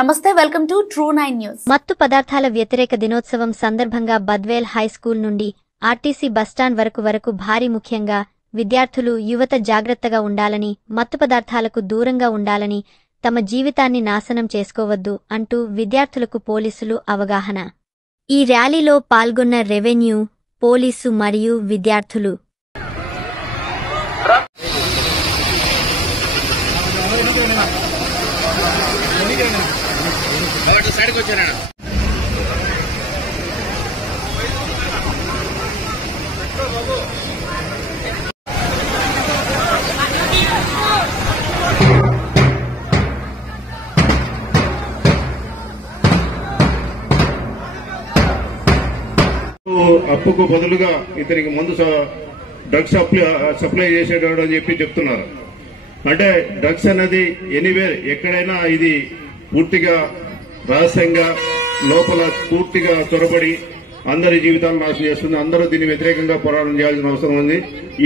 నమస్తే, welcome to ట్రూ9 news. మత్తు పదార్థాల వ్యతిరేక దినోత్సవం సందర్భంగా బద్వేల్ హైస్కూల్ నుండి ఆర్టీసీ బస్టాండ్ వరకు భారీ ముఖ్యంగా విద్యార్థులు యువత జాగ్రత్తగా ఉండాలని, మత్తు పదార్థాలకు దూరంగా ఉండాలని, తమ జీవితాన్ని నాశనం చేసుకోవద్దు అంటూ విద్యార్థులకు పోలీసులు అవగాహన. ఈ ర్యాలీలో పాల్గొన్న రెవెన్యూ, పోలీసు మరియు విద్యార్థులు అప్పుకు బదులుగా ఇతనికి ముందు డ్రగ్స్ సప్లై చేసేటోడు అని చెప్తున్నారు. అంటే డ్రగ్స్ అనేది ఎనీవేర్ ఎక్కడైనా ఇది పూర్తిగా రహస్యంగా లోపల పూర్తిగా చొరబడి అందరి జీవితాలు నాశనం చేస్తుంది. అందరూ దీని వ్యతిరేకంగా పోరాటం చేయాల్సిన అవసరం ఉంది.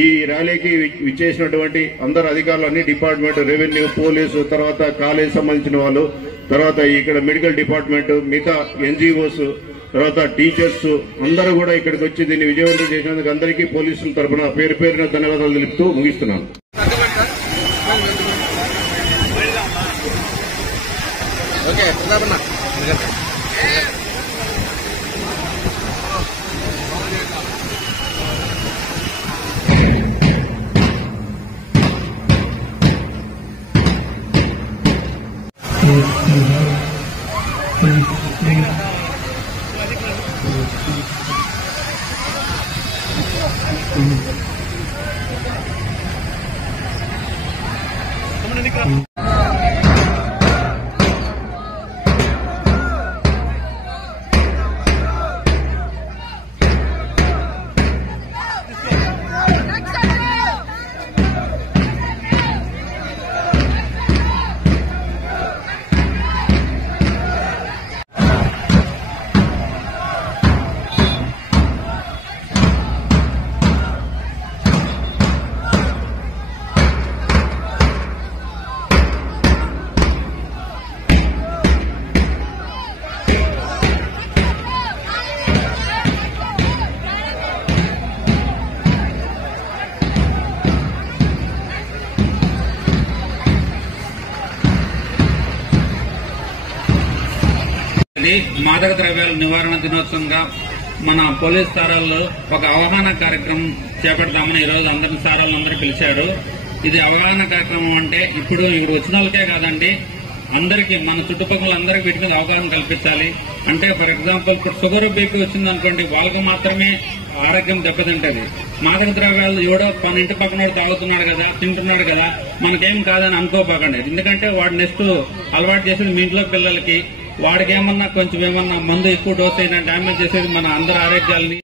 ఈ ర్యాలీకి విచ్చేసినటువంటి అందరు అధికారులు, అన్ని డిపార్ట్మెంట్, రెవెన్యూ, పోలీసు, తర్వాత కాలేజ్ సంబంధించిన వాళ్ళు, తర్వాత ఇక్కడ మెడికల్ డిపార్ట్మెంట్, మిగతా ఎన్జిఓస్, తర్వాత టీచర్స్ అందరూ కూడా ఇక్కడికి వచ్చి దీన్ని విజయవంతం చేసినందుకు అందరికీ పోలీసుల తరఫున పేరు పేరున ధన్యవాదాలు తెలుపుతూ ముగిస్తున్నాను. మాదక ద్రవ్యాల నివారణ దినోత్సవంగా మన పోలీస్ స్థానాల్లో ఒక అవగాహన కార్యక్రమం చేపడతామని ఈరోజు అందరి స్థానాలందరూ పిలిచారు. ఇది అవగాహన కార్యక్రమం అంటే ఇప్పుడు వచ్చిన వాళ్ళకే కాదండి, అందరికీ, మన చుట్టుపక్కల అందరికీ వీటి మీద అవగాహన కల్పించాలి. అంటే ఫర్ ఎగ్జాంపుల్ ఇప్పుడు షుగర్, బీపీ వచ్చిందనుకోండి, వాళ్ళకి మాత్రమే ఆరోగ్యం దెబ్బతింటది. మాదక ద్రవ్యాలు ఎవడో మన ఇంటి పక్కన తాగుతున్నాడు కదా, తింటున్నాడు కదా, మనకేం కాదని అనుకోపోకండి. ఎందుకంటే వాడు నెక్స్ట్ అలవాటు చేసేది మీ ఇంట్లో పిల్లలకి, వాడికి ఏమన్నా కొంచెం ఏమన్నా మందు ఎక్కువ డోస్ అయినా డ్యామేజ్ చేసేది మన అందరి ఆరోగ్యాలని.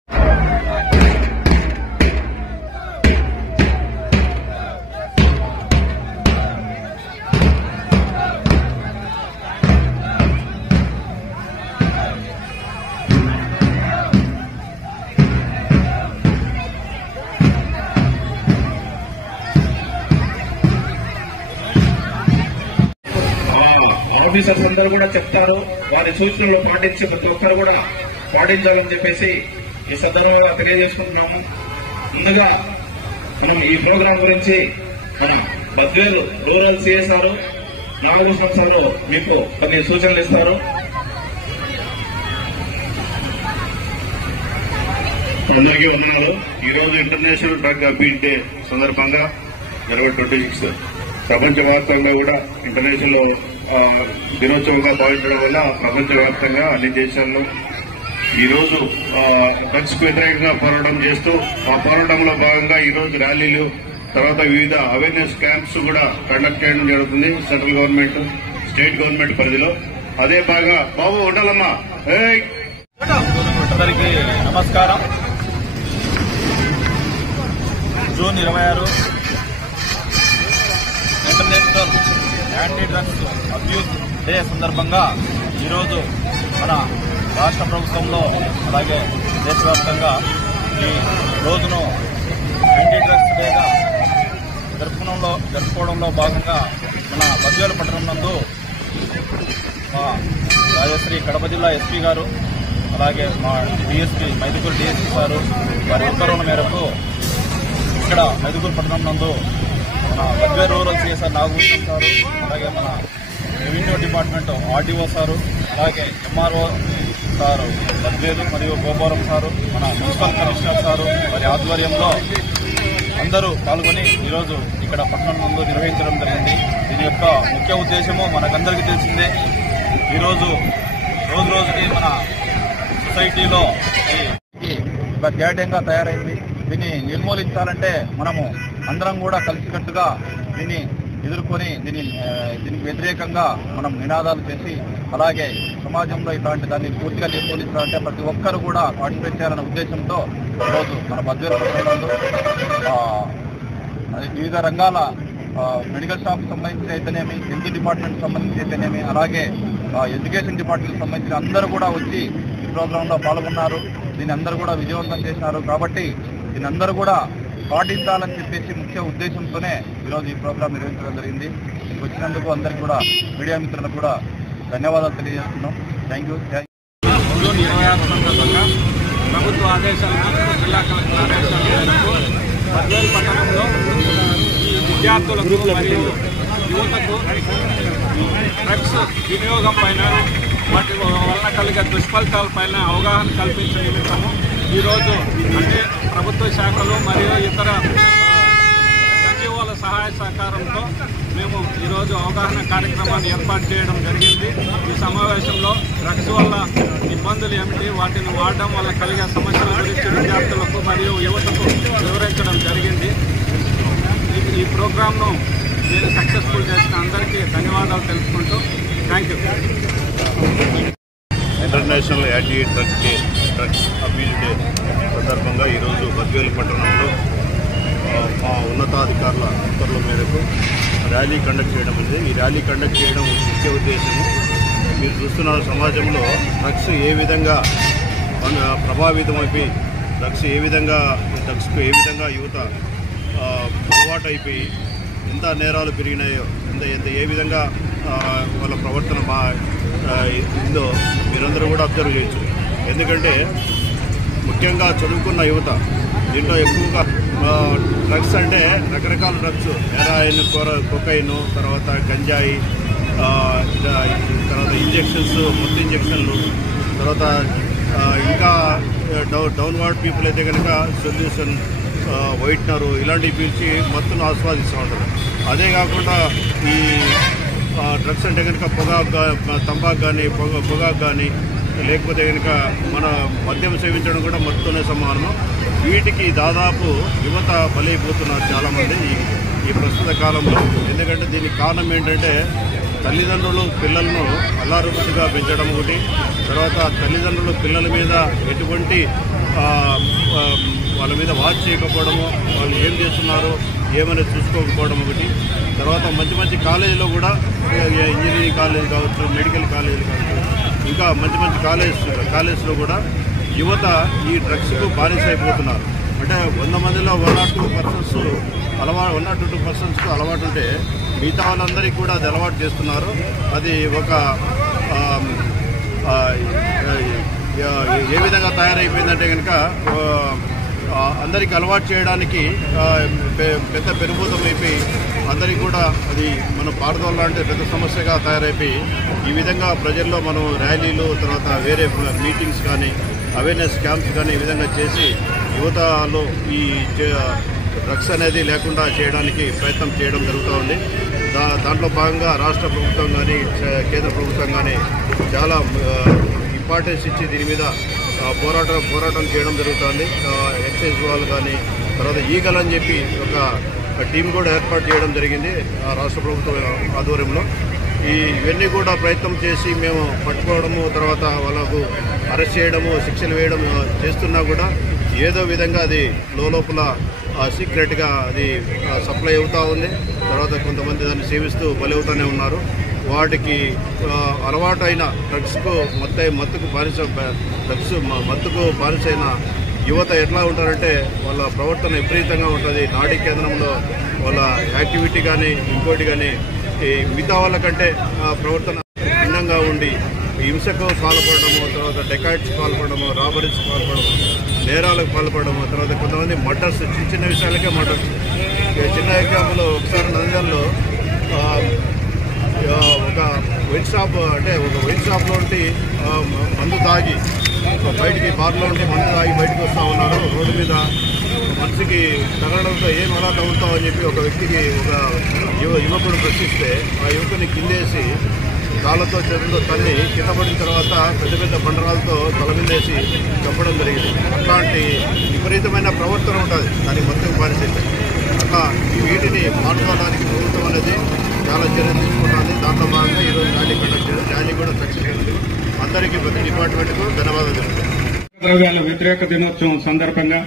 ఆఫీసర్స్ అందరూ కూడా చెప్తారు, వారి సూచనలు పాటించి ప్రతి ఒక్కరు కూడా పాటించాలని చెప్పేసి ఈ సందర్భంగా తెలియజేసుకుంటున్నాము. ముందుగా మనం ఈ ప్రోగ్రాం గురించి మన బద్వేల్ రూరల్ సిఎస్ఆర్ 4 సంవత్సరాలు మీకు కొన్ని సూచనలు ఇస్తారు. అందరికీ వందనాలు. ఈ రోజు ఇంటర్నేషనల్ డ్రగ్ అబ్యూస్ డే సందర్భంగా జనవరి 26 ప్రపంచవ్యాప్తంగా కూడా ఇంటర్నేషనల్ దినోత్సవంగా భావించడం వల్ల ప్రపంచవ్యాప్తంగా అన్ని దేశాల్లో ఈ రోజు డ్రగ్స్ కు వ్యతిరేకంగా పోరాటం చేస్తూ, ఆ పోరాటంలో భాగంగా ఈ రోజు ర్యాలీలు, తర్వాత వివిధ అవేర్నెస్ క్యాంప్స్ కూడా కండక్ట్ చేయడం జరుగుతుంది సెంట్రల్ గవర్నమెంట్, స్టేట్ గవర్నమెంట్ పరిధిలో. అదే బాగా బాబు ఉండాలమ్మా. అందరికీ నమస్కారం. June 26 international anti drugs abuse day సందర్భంగా ఈరోజు మన రాష్ట్ర ప్రభుత్వంలో అలాగే దేశవ్యాప్తంగా ఈ రోజును యాంటీ డ్రగ్స్ డేగా జరుపుకోవడంలో భాగంగా మన బద్వేలు పట్టణం నందు శ్రీ కడప జిల్లా ఎస్పీ గారు అలాగే మా డిఎస్పీ మైదుకూరు డిఎస్పీ సారు వారి ఉత్తర్వుల మేరకు ఇక్కడ మైదుకూరు పట్టణం నందు మన Badvel rural CSR Nagabhushan sir, అలాగే మన రెవెన్యూ డిపార్ట్మెంట్ ఆర్డీఓ సారు, అలాగే ఎంఆర్ఓ సారు బద్వేలు మరియు గోపురం సారు, మన మున్సిపల్ కమిషనర్ సారు వారి ఆధ్వర్యంలో అందరూ పాల్గొని ఈరోజు ఇక్కడ పట్టణం నందు నిర్వహించడం జరిగింది. దీని యొక్క ముఖ్య ఉద్దేశము మనకందరికీ తెలిసిందే. ఈరోజు రోజు రోజుకి మన సొసైటీలో ఒక ధ్యేయంగా తయారైంది. దీన్ని నిర్మూలించాలంటే మనము అందరం కూడా కలిసికట్టుగా దీన్ని ఎదుర్కొని దీనికి వ్యతిరేకంగా మనం నినాదాలు చేసి, అలాగే సమాజంలో ఇట్లాంటి దాన్ని పూర్తిగా నిర్మూలించాలంటే ప్రతి ఒక్కరు కూడా పార్టిసిపేట్ చేయాలనే ఉద్దేశంతో ఈరోజు మన బద్వేలు పట్టణంలో వివిధ రంగాల మెడికల్ షాప్కి సంబంధించి అయితేనేమి, హెల్త్ డిపార్ట్మెంట్ సంబంధించి అయితేనేమి, అలాగే ఎడ్యుకేషన్ డిపార్ట్మెంట్ సంబంధించిన అందరూ కూడా వచ్చి ఈ ప్రోగ్రాంలో పాల్గొన్నారు. దీన్ని అందరూ కూడా విజయవంతం చేసినారు. కాబట్టి దీన్ని అందరూ కూడా పాటించాలని చెప్పేసి ముఖ్య ఉద్దేశంతోనే ఈరోజు ఈ ప్రోగ్రాం నిర్వహించడం జరిగింది. వచ్చినందుకు అందరికీ కూడా మీడియా మిత్రులకు కూడా ధన్యవాదాలు తెలియజేస్తున్నాం. Thank you. 26 సందర్భంగా ప్రభుత్వ ఆదేశాల మేరకు జిల్లా కలెక్టర్ ఆదేశాల మేరకు బద్వేల్ పట్టణంలో ఈ విద్యార్థులకు మరియు యువతకు డ్రగ్స్ వినియోగం పైన వాటి వలన కలిగే దుష్ఫలితాలపైన అవగాహన కల్పించే నిమిత్తము ఈరోజు అంటే ప్రభుత్వ శాఖలు మరియు ఇతర ఎన్జిఓల సహాయ సహకారంతో మేము ఈరోజు అవగాహన కార్యక్రమాన్ని ఏర్పాటు చేయడం జరిగింది. ఈ సమావేశంలో డ్రగ్స్ వల్ల ఇబ్బందులు ఏమిటి, వాటిని వాడడం వల్ల కలిగే సమస్యల గురించి విద్యార్థులకు మరియు యువతకు వివరించడం జరిగింది. ఈ ప్రోగ్రాంను నేను సక్సెస్ఫుల్ చేసిన అందరికీ ధన్యవాదాలు తెలుపుకుంటూ thank you. International anti drugs abuse day సందర్భంగా ఈరోజు బద్వేలు పట్టణంలో మా ఉన్నతాధికారుల ఉత్తర్వుల మేరకు ర్యాలీ కండక్ట్ చేయడం ఉంది. ఈ ర్యాలీ కండక్ట్ చేయడం ముఖ్య ఉద్దేశము, మీరు చూస్తున్న సమాజంలో డ్రగ్స్ ఏ విధంగా ప్రభావితమైపోయి డ్రగ్స్కు ఏ విధంగా యువత అలవాటైపోయి ఎంత నేరాలు పెరిగినాయో, ఏ విధంగా వాళ్ళ ప్రవర్తన ఉందో మీరందరూ కూడా అబ్జర్వ్ చేయొచ్చు. ఎందుకంటే ముఖ్యంగా చదువుకున్న యువత దీంట్లో ఎక్కువగా డ్రగ్స్ అంటే రకరకాల డ్రగ్స్, హెరాయిన్, కొకైన్, తర్వాత గంజాయి, తర్వాత ఇంజెక్షన్స్, మొత్తం ఇంజెక్షన్లు, తర్వాత ఇంకా డౌన్వర్డ్ పీపుల్ అయితే కనుక సొల్యూషన్, వైట్నరు ఇలాంటివి పీల్చి మొత్తం ఆస్వాదిస్తూ ఉంటారు. అదే కాకుండా ఈ డ్రగ్స్ అంటే కనుక తంబాకు కానీ పొగాకు కానీ లేకపోతే కనుక మన మద్యం సేవించడం కూడా మొత్తమే సమానము. వీటికి దాదాపు యువత బలైపోతున్నారు చాలామంది ఈ ప్రస్తుత కాలంలో. ఎందుకంటే దీనికి కారణం ఏంటంటే తల్లిదండ్రులు పిల్లలను అల్లారుముద్దుగా పెంచడం ఒకటి, తర్వాత తల్లిదండ్రులు పిల్లల మీద ఎటువంటి వాళ్ళ మీద వాచ్ చేయకపోవడము, వాళ్ళు ఏం చేస్తున్నారు ఏమైనా చూసుకోకపోవడం ఒకటి, తర్వాత మంచి మంచి కాలేజీలో కూడా ఇంజనీరింగ్ కాలేజ్ కావచ్చు, మెడికల్ కాలేజీలు కావచ్చు, ఇంకా మంచి మంచి కాలేజ్లో కూడా యువత ఈ డ్రగ్స్కు బానిస అయిపోతున్నారు. అంటే 100 మందిలో 1 or 2 పర్సన్స్కు అలవాటు ఉంటే మిగతా వాళ్ళందరికీ కూడా అది అలవాటు చేస్తున్నారు. అది ఒక ఏ విధంగా తయారైపోయిందంటే కనుక అందరికీ అలవాటు చేయడానికి పెద్ద పెనుభూతం అయిపోయి అందరికీ కూడా అది మన పారదోళ లాంటి పెద్ద సమస్యగా తయారైపోయి ఈ విధంగా ప్రజల్లో మనం ర్యాలీలు, తర్వాత వేరే మీటింగ్స్ కానీ అవేర్నెస్ క్యాంప్స్ కానీ ఈ విధంగా చేసి యువతలో ఈ డ్రగ్స్ అనేది లేకుండా చేయడానికి ప్రయత్నం చేయడం జరుగుతూ ఉంది. దాంట్లో భాగంగా రాష్ట్ర ప్రభుత్వం కానీ కేంద్ర ప్రభుత్వం కానీ చాలా ఇంపార్టెన్స్ ఇచ్చి దీని మీద పోరాటం చేయడం జరుగుతుంది. ఎక్సైజ్ వాళ్ళు కానీ తర్వాత ఈగల్ అని చెప్పి ఒక టీం కూడా ఏర్పాటు చేయడం జరిగింది రాష్ట్ర ప్రభుత్వం ఆధ్వర్యంలో. ఇవన్నీ కూడా ప్రయత్నం చేసి మేము పట్టుకోవడము, తర్వాత వాళ్ళకు అరెస్ట్ చేయడము, శిక్షలు వేయడం చేస్తున్నా కూడా ఏదో విధంగా అది లోపల సీక్రెట్గా అది సప్లై అవుతూ ఉంది. తర్వాత కొంతమంది దాన్ని సేవిస్తూ బలవుతూనే ఉన్నారు. వాటికి అలవాటు అయిన డ్రగ్స్కు మత్తుకు బానిసైన యువత ఎట్లా ఉంటారంటే వాళ్ళ ప్రవర్తన విపరీతంగా ఉంటుంది. నాడీ కేంద్రంలో వాళ్ళ యాక్టివిటీ కానీ ఇంకోటి కానీ ఈ మిగతా వాళ్ళకంటే ప్రవర్తన భిన్నంగా ఉండి హింసకు పాల్పడము, తర్వాత డెకాయిట్స్ పాల్పడము, రాబరీస్ పాల్పడము, నేరాలకు పాల్పడము, తర్వాత కొంతమంది మర్డర్స్, చిన్న చిన్న విషయాలకే మర్డర్స్. చిన్న ఎగ్జాంపుల్, ఒకసారి నంద్యాలలో ఒక వైన్ షాప్లో ఉండి మందు తాగి బయటికి బార్లో ఉండి మందు తాగి బయటకు వస్తూ ఉన్నారు. రోడ్డు మీద మనిషికి తగలడంతో ఏం అలా తగులుతావు అని చెప్పి ఒక వ్యక్తికి ఒక యువకుడు ప్రశ్నిస్తే ఆ యువకుని కిందేసి కాళ్ళతో చేతులతో తల్లి కింద పడిన తర్వాత పెద్ద పెద్ద బండరాలతో తల మీదేసి చెప్పడం జరిగింది. అట్లాంటి విపరీతమైన ప్రవర్తన ఉంటుంది దానికి మొత్తం పారిశుద్ధ్యం. అట్లా వీటిని మానుకోవడానికి ప్రభుత్వం అనేది చాలా చర్యలు తీసుకుంటుంది. దాంట్లో భాగంగా ఈరోజు ర్యాలీ కండక్ట్ చేయడం, ర్యాలీ కూడా సక్సెస్ అయింది. అందరికీ ప్రతి డిపార్ట్మెంట్కు ధన్యవాదాలు తెలుపుతాను. ద్రవ్యాల వ్యతిరేక దినోత్సవం సందర్భంగా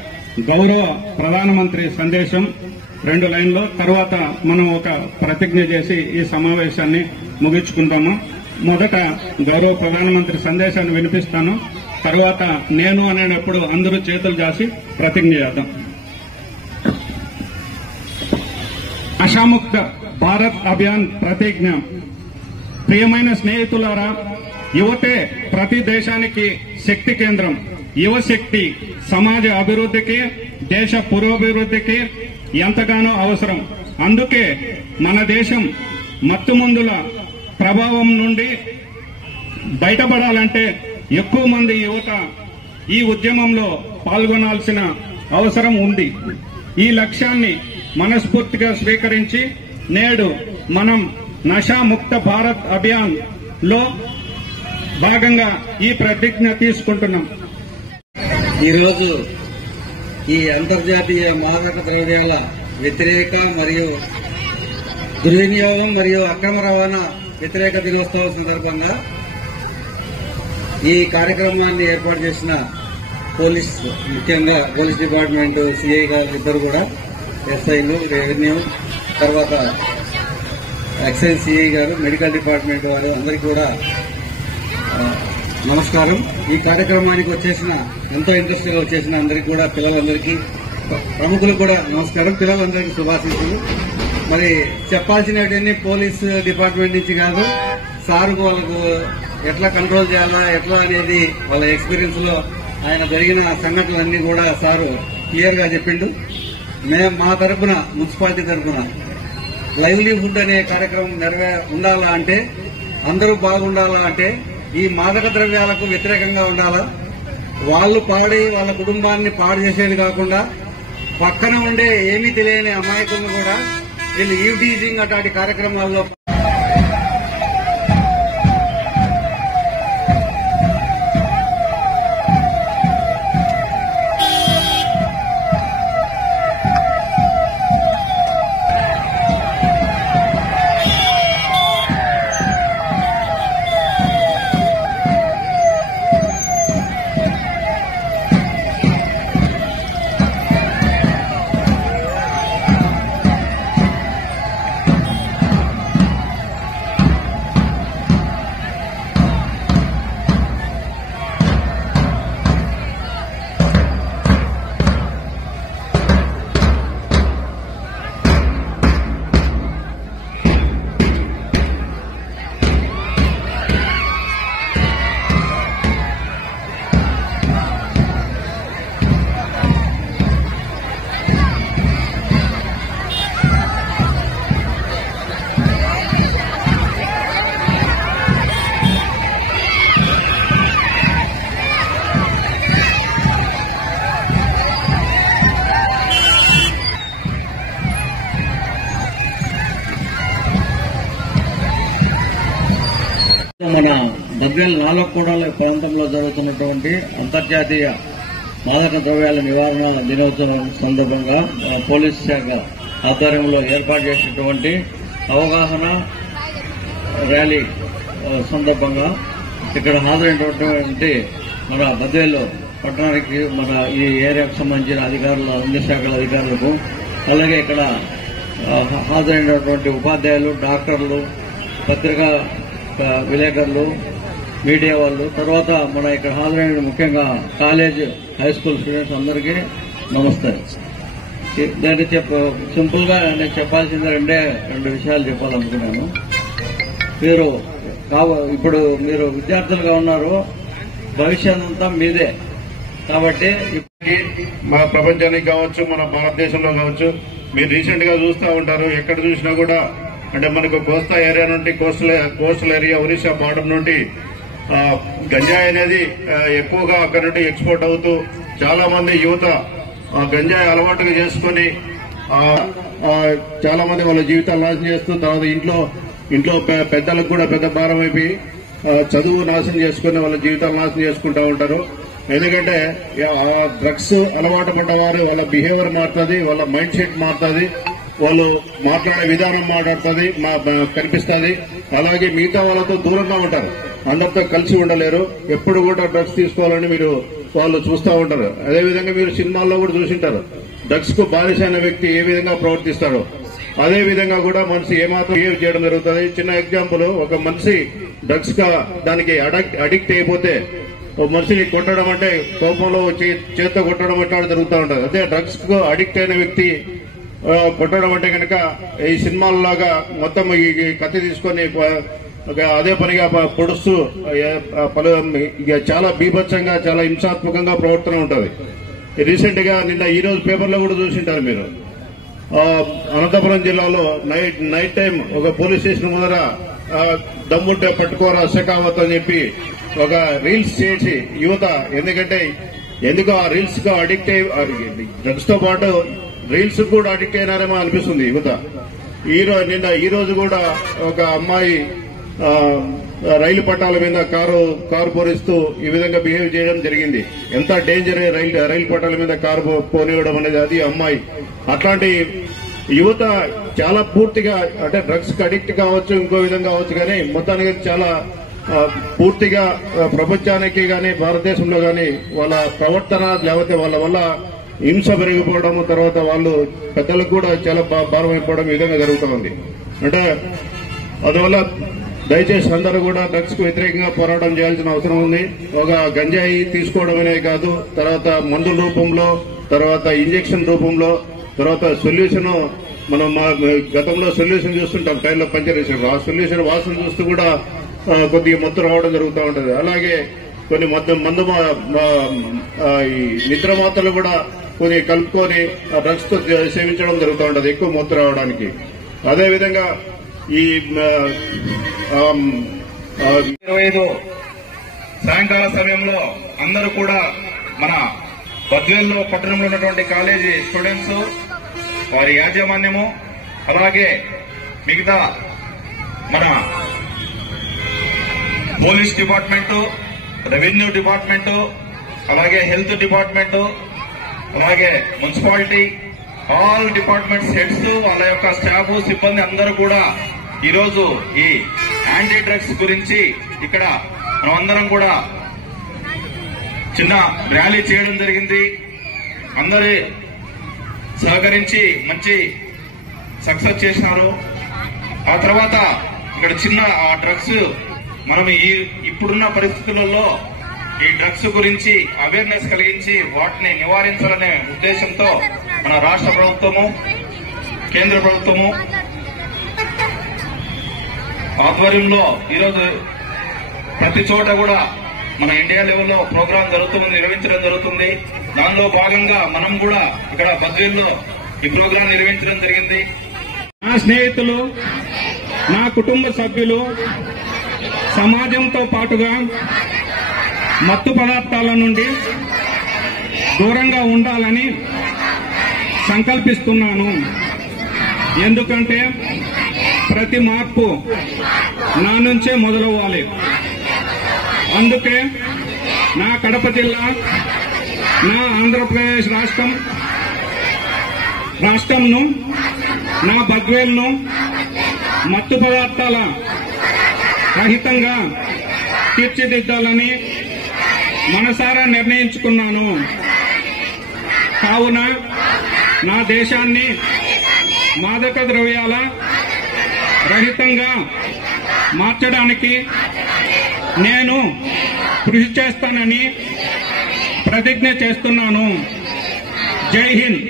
గౌరవ ప్రధానమంత్రి సందేశం 2 లైన్లో, తర్వాత మనం ఒక ప్రతిజ్ఞ చేసి ఈ సమావేశాన్ని ముగించుకుందాము. మొదట గౌరవ ప్రధానమంత్రి సందేశాన్ని వినిపిస్తాను. తర్వాత నేను అనేటప్పుడు అందరూ చేతులు జాసి ప్రతిజ్ఞ చేద్దాం. నషాముక్త భారత్ అభియాన్ ప్రతిజ్ఞ. ప్రియమైన స్నేహితులారా, యువతే ప్రతి దేశానికి శక్తి కేంద్రం. యువశక్తి సమాజ అభివృద్ధికి, దేశ పురోభివృద్ధికి ఎంతగానో అవసరం. అందుకే మన దేశం మత్తుమందుల ప్రభావం నుండి బయటపడాలంటే ఎక్కువ మంది యువత ఈ ఉద్యమంలో పాల్గొనాల్సిన అవసరం ఉంది. ఈ లక్ష్యాన్ని మనస్ఫూర్తిగా స్వీకరించి నేడు మనం నషాముక్త భారత్ అభియాన్ లో భాగంగా ఈ ప్రతిజ్ఞ తీసుకుంటున్నాం. ఈరోజు ఈ అంతర్జాతీయ మాదక ద్రవ్యాల వ్యతిరేక మరియు దుర్వినియోగం మరియు అక్రమ రవాణా వ్యతిరేక దినోత్సవం సందర్భంగా ఈ కార్యక్రమాన్ని ఏర్పాటు చేసిన పోలీస్, ముఖ్యంగా పోలీస్ డిపార్ట్మెంట్ సిఐ గారు ఇద్దరు కూడా, ఎస్ఐలు, రెవెన్యూ, తర్వాత ఎక్సైజ్ సిఐ గారు, మెడికల్ డిపార్ట్మెంట్ వారు అందరికీ కూడా నమస్కారం. ఈ కార్యక్రమానికి ఎంతో ఇంట్రెస్ట్ గా వచ్చేసిన అందరికీ కూడా, పిల్లలందరికీ, ప్రముఖులు కూడా నమస్కారం. పిల్లలందరికీ శుభాశీస్సులు. మరి చెప్పాల్సినవన్నీ పోలీస్ డిపార్ట్మెంట్ నుంచి కాదు, సార్కు వాళ్ళకు ఎట్లా కంట్రోల్ చేయాలా ఎట్లా అనేది వాళ్ళ ఎక్స్పీరియన్స్ లో ఆయన జరిగిన సంఘటనలన్నీ కూడా సారు క్లియర్ గా చెప్పిండు. మేము మా తరఫున, మున్సిపాలిటీ తరఫున లైవ్లీహుడ్ అనే కార్యక్రమం ఉండాలా అంటే, అందరూ బాగుండాలా అంటే ఈ మాదక ద్రవ్యాలకు వ్యతిరేకంగా ఉండాలా. వాళ్ళు పాడి వాళ్ళ కుటుంబాన్ని పాడు చేసేది కాకుండా పక్కన ఉండే ఏమీ తెలియని అమాయకులను కూడా వీళ్ళు ఈవ్ టీజింగ్ అట్లాంటి కార్యక్రమాల్లో మన బద్వేల్ నాలకోడల ప్రాంతంలో జరుగుతున్నటువంటి అంతర్జాతీయ మాదక ద్రవ్యాల నివారణ దినోత్సవం సందర్భంగా పోలీస్ శాఖ ఆధ్వర్యంలో ఏర్పాటు చేసినటువంటి అవగాహన ర్యాలీ సందర్భంగా ఇక్కడ హాజరైనటువంటి మన బద్వేల్ పట్టణానికి, మన ఈ ఏరియాకు సంబంధించిన అధికారుల, అన్ని శాఖల అధికారులకు, అలాగే ఇక్కడ హాజరైనటువంటి ఉపాధ్యాయులు, డాక్టర్లు, పత్రికా విలేకరులు, మీడియా వాళ్ళు, తర్వాత మన ఇక్కడ హాజరైన ముఖ్యంగా కాలేజ్, హై స్కూల్ స్టూడెంట్స్ అందరికీ నమస్తే. దాన్ని సింపుల్ గా నేను చెప్పాల్సింది 2 విషయాలు చెప్పాలనుకున్నాను. మీరు ఇప్పుడు మీరు విద్యార్థులుగా ఉన్నారు, భవిష్యత్ అంతా మీదే. కాబట్టి మన ప్రపంచానికి కావచ్చు, మన భారతదేశంలో కావచ్చు, మీరు రీసెంట్ గా చూస్తూ ఉంటారు. ఎక్కడ చూసినా కూడా అంటే మనకు కోస్తా ఏరియా నుండి కోస్టల్ ఏరియా ఒరిస్సా బార్డర్ నుండి గంజాయి అనేది ఎక్కువగా అక్కడ నుండి ఎక్స్పోర్ట్ అవుతూ చాలా మంది యువత గంజాయి అలవాటుగా చేసుకుని చాలా మంది వాళ్ళ జీవితాలు నాశనం చేస్తూ తర్వాత ఇంట్లో పెద్దలకు కూడా పెద్ద భారం అయిపోయి చదువు నాశనం చేసుకుని వాళ్ళ జీవితాలు నాశనం చేసుకుంటూ ఉంటారు. ఎందుకంటే డ్రగ్స్ అలవాటు పడ్డవారు వాళ్ళ బిహేవియర్ మారుతుంది, వాళ్ళ మైండ్ సెట్ మారుతుంది, వాళ్ళు మాట్లాడే విధానం మాట్లాడుతుంది కనిపిస్తుంది. అలాగే మిగతా వాళ్ళతో దూరంగా ఉంటారు, అందరితో కలిసి ఉండలేరు. ఎప్పుడు కూడా డ్రగ్స్ తీసుకోవాలని వాళ్ళు చూస్తూ ఉంటారు. అదేవిధంగా మీరు సినిమాల్లో కూడా చూసింటారు, డ్రగ్స్ కు బానిసైన వ్యక్తి ఏ విధంగా ప్రవర్తిస్తాడో అదే విధంగా కూడా మనిషి ఏమాత్రం బిహేవ్ చేయడం జరుగుతుంది. చిన్న ఎగ్జాంపుల్, ఒక మనిషి డ్రగ్స్ గా దానికి అడిక్ట్ అయిపోతే మనిషిని కొట్టడం అంటే కోపంలో చేత్తో కొట్టడం ఇట్లా జరుగుతూ ఉంటుంది. అదే డ్రగ్స్ కు అడిక్ట్ అయిన వ్యక్తి కొట్టడం అంటే కనుక ఈ సినిమాల్లాగా మొత్తం ఈ కత్తి తీసుకొని అదే పనిగా పొడుస్తూ చాలా బీభత్సంగా చాలా హింసాత్మకంగా ప్రవర్తన ఉంటుంది. రీసెంట్ గా ఈ రోజు పేపర్లో కూడా చూసింటారు మీరు. అనంతపురం జిల్లాలో నైట్ టైం ఒక పోలీస్ స్టేషన్ ముందర దమ్ముంటే పట్టుకోరా షకావత్ అని చెప్పి ఒక రీల్స్ చేసి యువత ఎందుకు ఆ రీల్స్ కు అడిక్ట్ అయ్యి డ్రగ్స్ తో పాటు రీల్స్ కూడా అడిక్ట్ అయినారేమో అనిపిస్తుంది యువత. ఈ రోజు కూడా ఒక అమ్మాయి రైలు పట్టాల మీద కారు పోరిస్తూ ఈ విధంగా బిహేవ్ చేయడం జరిగింది. ఎంత డేంజర్ రైలు పట్టాల మీద కారు పోనివ్వడం అనేది. అది అమ్మాయి. అట్లాంటి యువత చాలా పూర్తిగా అంటే డ్రగ్స్ కి అడిక్ట్ కావచ్చు, ఇంకో విధంగా కావచ్చు, కానీ మొత్తానికి చాలా పూర్తిగా ప్రపంచానికి గాని భారతదేశంలో గాని వాళ్ళ ప్రవర్తన లేకపోతే వాళ్ళ వల్ల హింస పెరిగిపోవడం, తర్వాత వాళ్ళు పెద్దలకు కూడా చాలా భారం అయిపోవడం ఈ విధంగా జరుగుతుంది. అంటే అందువల్ల దయచేసి అందరూ కూడా డ్రగ్స్ కు వ్యతిరేకంగా పోరాటం చేయాల్సిన అవసరం ఉంది. ఒక గంజాయి తీసుకోవడం అనేది కాదు, తర్వాత మందుల రూపంలో, తర్వాత ఇంజెక్షన్ రూపంలో, తర్వాత సొల్యూషన్ మనం గతంలో సొల్యూషన్ చూస్తుంటాం టైర్లో పంచర్ వేసినప్పుడు. ఆ సొల్యూషన్ వాసన చూస్తూ కూడా కొద్దిగా మత్తు రావడం జరుగుతూ ఉంటుంది. అలాగే కొన్ని మందు ఈ నిద్ర మాత్రలు కూడా కొన్ని కలుపుకొని డ్రగ్స్ తో సేవించడం జరుగుతూ ఉంటుంది ఎక్కువ మత్తు రావడానికి. అదేవిధంగా ఈ 25 సాయంకాల సమయంలో అందరూ కూడా మన బద్వేల్లో పట్టణంలో ఉన్నటువంటి కాలేజీ స్టూడెంట్స్, వారి యాజమాన్యము, అలాగే మిగతా మన పోలీస్ డిపార్ట్మెంటు, రెవెన్యూ డిపార్ట్మెంటు, అలాగే హెల్త్ డిపార్ట్మెంటు, అలాగే మున్సిపాలిటీ, ఆల్ డిపార్ట్మెంట్స్ హెడ్స్, వాళ్ళ యొక్క స్టాఫ్ సిబ్బంది అందరూ కూడా ఈరోజు ఈ యాంటీ డ్రగ్స్ గురించి ఇక్కడ మనమందరం కూడా చిన్న ర్యాలీ చేయడం జరిగింది. అందరి సహకరించి మంచి సక్సెస్ చేసినారు. ఆ తర్వాత ఇక్కడ చిన్న డ్రగ్స్ మనం ఇప్పుడున్న పరిస్థితులలో ఈ డ్రగ్స్ గురించి అవేర్నెస్ కలిగించి వాటిని నివారించాలనే ఉద్దేశంతో మన రాష్ట్ర ప్రభుత్వము, కేంద్ర ప్రభుత్వము ఆధ్వర్యంలో ఈరోజు ప్రతి చోట కూడా మన ఇండియా లెవెల్లో ప్రోగ్రాం నిర్వహించడం జరుగుతుంది. దానిలో భాగంగా మనం కూడా ఇక్కడ బద్వేల్లో ఈ ప్రోగ్రాం నిర్వహించడం జరిగింది. నా స్నేహితులు, నా కుటుంబ సభ్యులు సమాజంతో పాటుగా మత్తు పదార్థాల నుండి దూరంగా ఉండాలని సంకల్పిస్తున్నాను. ఎందుకంటే ప్రతి మార్పు నా నుంచే మొదలవ్వాలి. అందుకే నా కడప జిల్లా, నా ఆంధ్రప్రదేశ్ రాష్ట్రంను, నా బద్వేల్ను మత్తు పదార్థాల రహితంగా తీర్చిదిద్దాలని మనసారా నిర్ణయించుకున్నాను. కావున నా దేశాన్ని మాదక ద్రవ్యాల రహితంగా మార్చడానికి నేను కృషి చేస్తానని ప్రతిజ్ఞ చేస్తున్నాను. జై హింద్.